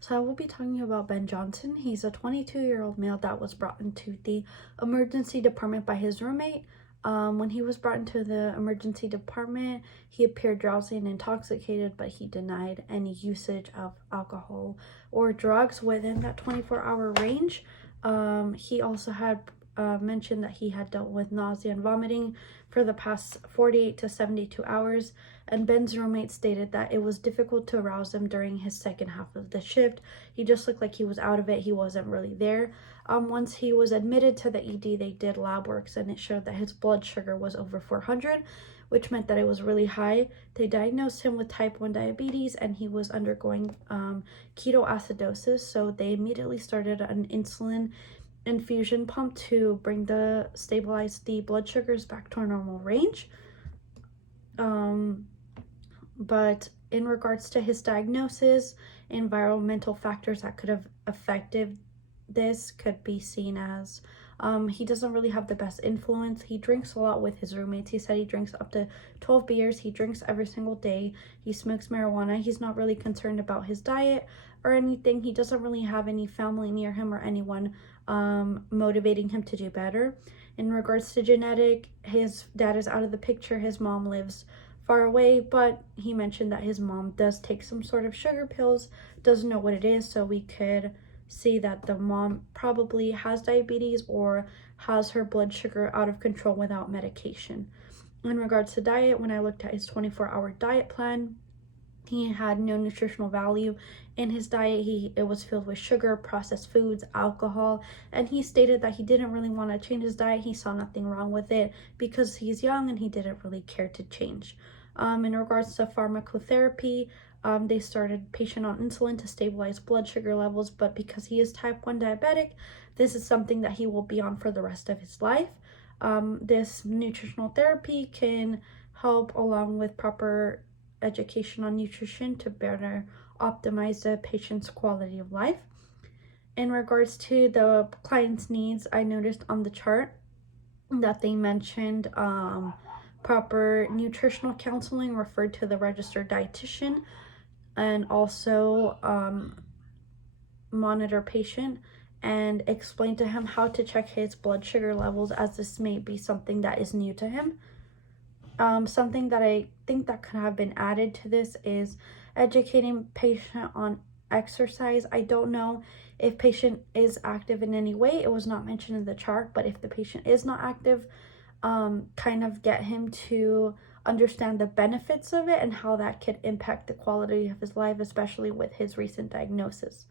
So I will be talking about Ben Johnson. He's a 22-year-old male that was brought into the emergency department by his roommate. When he was brought into the emergency department, he appeared drowsy and intoxicated, but he denied any usage of alcohol or drugs within that 24-hour range. He also had mentioned that he had dealt with nausea and vomiting for the past 48 to 72 hours, and Ben's roommate stated that it was difficult to arouse him during his second half of the shift. He just looked like he was out of it. He wasn't really there. Once he was admitted to the ED, they did lab works, and it showed that his blood sugar was over 400, which meant that it was really high. They diagnosed him with type 1 diabetes, and he was undergoing ketoacidosis, so they immediately started an insulin infusion pump to stabilize the blood sugars back to a normal range. But in regards to his diagnosis, environmental factors that could have affected this could be seen as he doesn't really have the best influence. He drinks a lot with his roommates. He said he drinks up to 12 beers. He drinks every single day. He smokes marijuana. He's not really concerned about his diet or anything. He doesn't really have any family near him or anyone motivating him to do better. In regards to genetic, his dad is out of the picture. His mom lives far away, but he mentioned that his mom does take some sort of sugar pills, doesn't know what it is, so we could see that the mom probably has diabetes or has her blood sugar out of control without medication. In regards to diet, when I looked at his 24-hour diet plan, he had no nutritional value in his diet. It was filled with sugar, processed foods, alcohol, and he stated that he didn't really want to change his diet. He saw nothing wrong with it because he's young and he didn't really care to change. In regards to pharmacotherapy, they started patient on insulin to stabilize blood sugar levels, but because he is type 1 diabetic, this is something that he will be on for the rest of his life. This nutritional therapy can help along with proper education on nutrition to better optimize the patient's quality of life. In regards to the client's needs, I noticed on the chart that they mentioned proper nutritional counseling referred to the registered dietitian, and also monitor patient and explain to him how to check his blood sugar levels, as this may be something that is new to him. Something that I think that could have been added to this is educating patient on exercise. I don't know if patient is active in any way. It was not mentioned in the chart, but if the patient is not active, kind of get him to understand the benefits of it and how that could impact the quality of his life, especially with his recent diagnosis.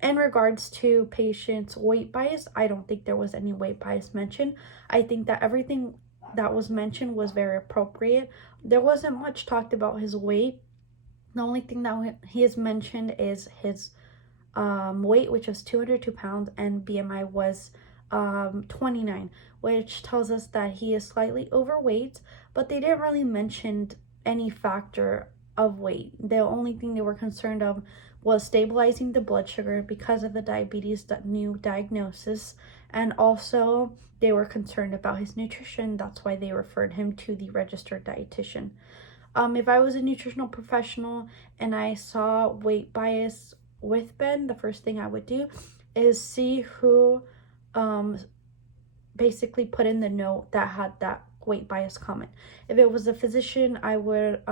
In regards to patient's weight bias, I don't think there was any weight bias mentioned. I think that everything that was mentioned was very appropriate. There wasn't much talked about his weight. The only thing that he has mentioned is his weight, which was 202 pounds, and BMI was 29, which tells us that he is slightly overweight, but they didn't really mention any factor of weight. The only thing they were concerned of was stabilizing the blood sugar because of the diabetes, that new diagnosis, and also they were concerned about his nutrition. That's why they referred him to the registered dietitian. If I was a nutritional professional and I saw weight bias with Ben, the first thing I would do is see who basically put in the note that had that weight bias comment. If it was a physician, I would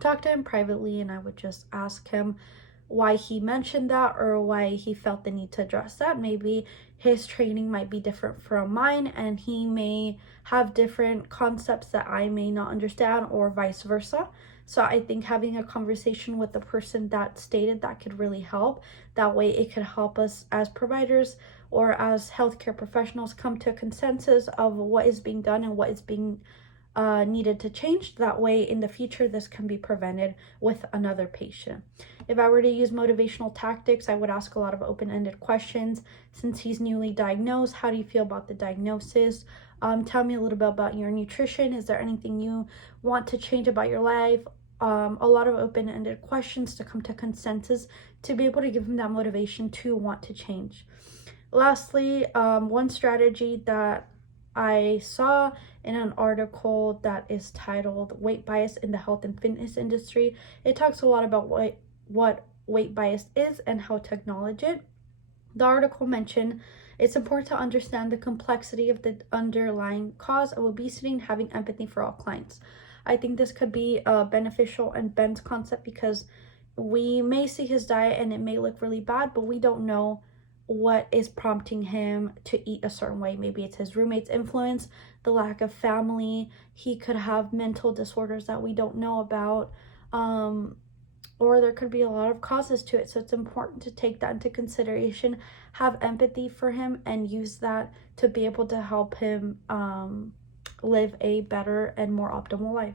talk to him privately and I would just ask him why he mentioned that or why he felt the need to address that. Maybe his training might be different from mine and he may have different concepts that I may not understand, or vice versa. So I think having a conversation with the person that stated that could really help. That way it could help us as providers or as healthcare professionals come to a consensus of what is being done and what is being needed to change. That way in the future this can be prevented with another patient. If I were to use motivational tactics, I would ask a lot of open-ended questions. Since he's newly diagnosed, how do you feel about the diagnosis? Tell me a little bit about your nutrition. Is there anything you want to change about your life? A lot of open-ended questions to come to consensus to be able to give him that motivation to want to change. Lastly, one strategy that I saw in an article that is titled Weight Bias in the Health and Fitness Industry, it talks a lot about what weight bias is and how to acknowledge it. The article mentioned it's important to understand the complexity of the underlying cause of obesity and having empathy for all clients. I think this could be beneficial in Ben's concept because we may see his diet and it may look really bad, but we don't know what is prompting him to eat a certain way. Maybe it's his roommate's influence, the lack of family. He could have mental disorders that we don't know about. Or there could be a lot of causes to it. So it's important to take that into consideration, have empathy for him, and use that to be able to help him live a better and more optimal life.